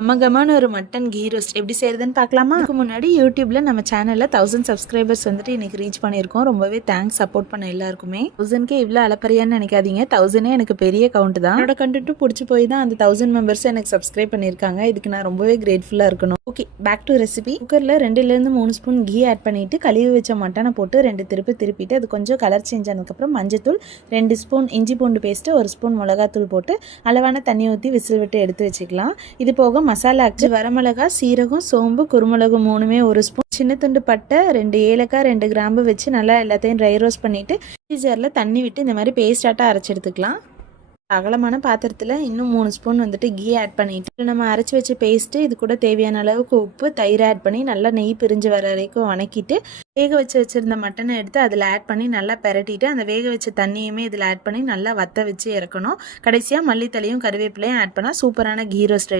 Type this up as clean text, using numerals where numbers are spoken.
கமகமான ஒரு mutton key roast எப்படி செய்யறதுன்னு பார்க்கலாமா? அதுக்கு முன்னாடி யூடியூப்ல நம்ம சேனல்ல 1000 சப்ஸ்கிரைபர்ஸ் வந்துட்டு இன்னைக்கு ரீச் பண்ணியிருக்கோம். ரொம்பவே தேங்க்ஸ் சப்போர்ட் பண்ண எல்லாருக்குமே. 1000க்கு இவ்வளோ அளப்பரியான்னு நினைக்காதீங்க. 1000 எனக்கு பெரிய கவுண்ட் தான். என்னோட கண்டென்ட்டும் பிடிச்சி போய் தான் அந்த 1000 மெம்பர்ஸ் எனக்கு சப்ஸ்கிரைப் பண்ணியிருக்காங்க. இதுக்கு நான் ரொம்பவே கிரேட்ஃபுல்லா இருக்கணும். Okay, back to recipe. குக்கர்ல 2லேருந்து 3 ஸ்பூன் கீ ஆட் பண்ணிட்டு கழுவி வச்ச மட்டனை போட்டு 2 திருப்பிட்டு அது கொஞ்சம் கலர் சேஞ்ச் ஆனதுக்கப்புறம் மஞ்சத்தூள், 2 ஸ்பூன் இஞ்சி பூண்டு பேஸ்ட்டு, 1 ஸ்பூன் மிளகாத்தூள் போட்டு அளவான தண்ணி ஊற்றி விசில் விட்டு எடுத்து வச்சுக்கலாம். இது போக மசாலாக்கு வரமிளகா, சீரகம், சோம்பு, குருமிளகு 3மே 1 ஸ்பூன், சின்ன துண்டு பட்டை, 2 ஏலக்காய், 2 கிராம்பு வச்சு நல்லா எல்லாத்தையும் ட்ரை ரோஸ்ட் பண்ணிவிட்டு ஜாரில் தண்ணி விட்டு இந்த மாதிரி பேஸ்டாட்டாக அரைச்சி எடுத்துக்கலாம். அகலமான பாத்திரத்தில் இன்னும் 3 ஸ்பூன் வந்துட்டு கீ ஆட் பண்ணிவிட்டு நம்ம அரைச்சி வச்ச பேஸ்ட்டு, இது கூட தேவையான அளவுக்கு உப்பு, தயிர் ஆட் பண்ணி நல்லா நெய் பிரிஞ்சு வர வரைக்கும் வணக்கிட்டு வேக வச்சுருந்த மட்டனை எடுத்து அதில் ஆட் பண்ணி நல்லா பெரட்டிட்டு அந்த வேக வச்ச தண்ணியுமே இதில் ஆட் பண்ணி நல்லா வற்ற வச்சு இறக்கணும். கடைசியாக மல்லித்தலையும் கருவேப்பிலையும் ஆட் பண்ணால் சூப்பரான கீ ரோஸ்ட் ரெடி.